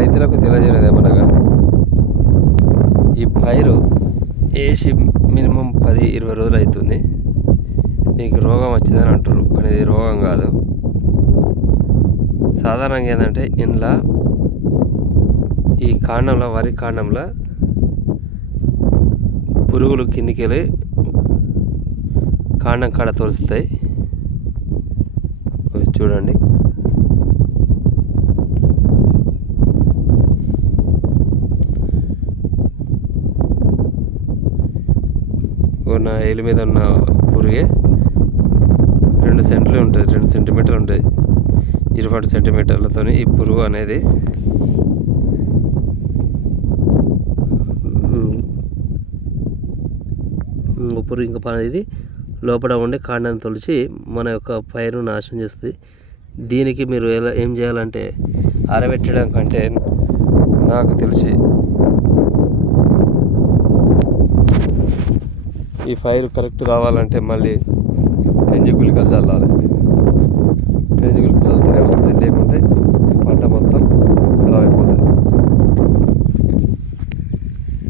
రైతులకు తెలియజేయలేదు ఏమనగా ఈ పైరు వేసి మినిమం 10-20 రోజులు అవుతుంది. దీనికి రోగం వచ్చిందని అంటారు, కానీ ఇది రోగం కాదు. సాధారణంగా ఏంటంటే ఇంట్లో ఈ కాండంలో, వరి కాండంలో పురుగులు కిందికి వెళ్ళి కాండం కాడ తోలుస్తాయి. చూడండి, నా ఏలు మీద ఉన్న పురుగే 2 సెంట్లు ఉంటుంది, 2 సెంటీమీటర్లు ఉంటుంది. 20 సెంటీమీటర్లతో ఈ పురుగు అనేది పురుగు ఇంకా అనేది లోపల ఉండే కాండాన్ని తొలిచి మన యొక్క పైరును నాశనం చేస్తుంది. దీనికి మీరు ఏం చేయాలంటే, ఆరబెట్టడం కంటే నాకు తెలిసి ఈ పైరు కరెక్ట్ రావాలంటే మళ్ళీ 10 గుళికలు చల్లాలి. 10 గుళికలు చల్లితేనే వస్తాయి, లేకుంటే